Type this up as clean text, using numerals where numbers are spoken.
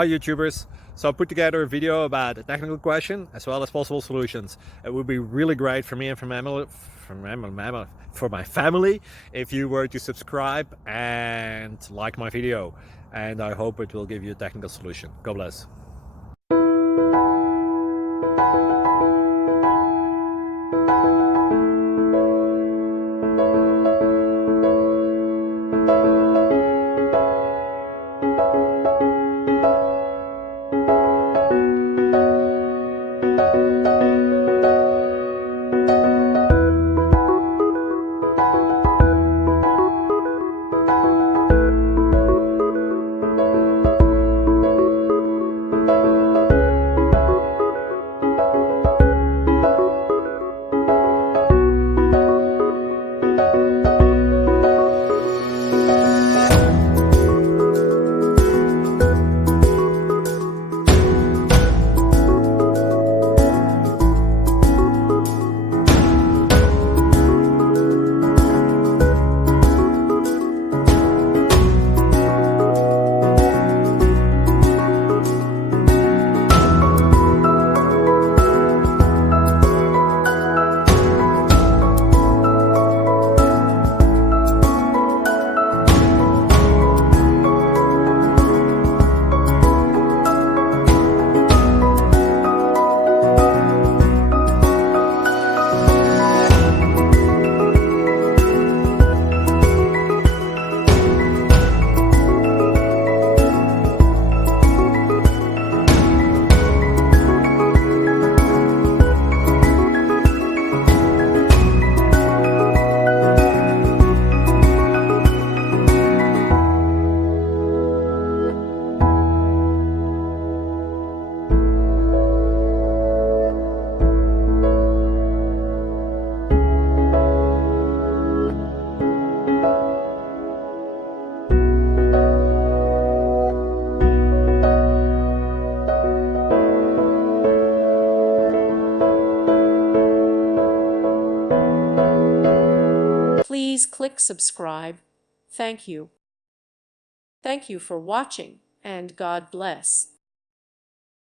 Hi YouTubers! So I put together a video about a technical question as well as possible solutions. It would be really great for me and for my family if you were to subscribe and like my video, and I hope it will give you a technical solution. God bless. Please click subscribe. Thank you. Thank you for watching, and God bless.